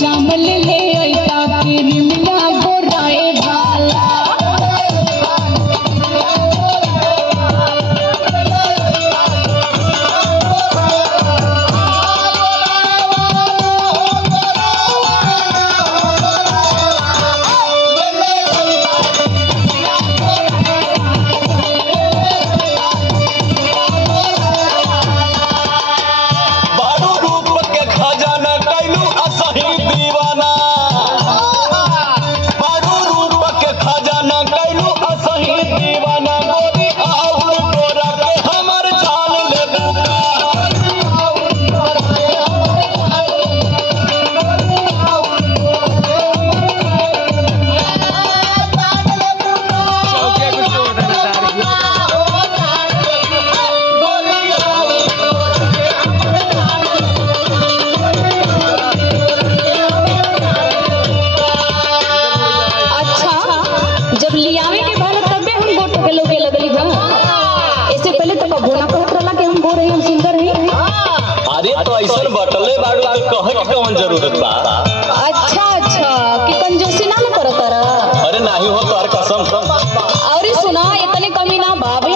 चावल ले आइता किरमिया गोराए भाला अरे तो ऐसा बटले बाड़ू के कहे के कौन जरूरत बा।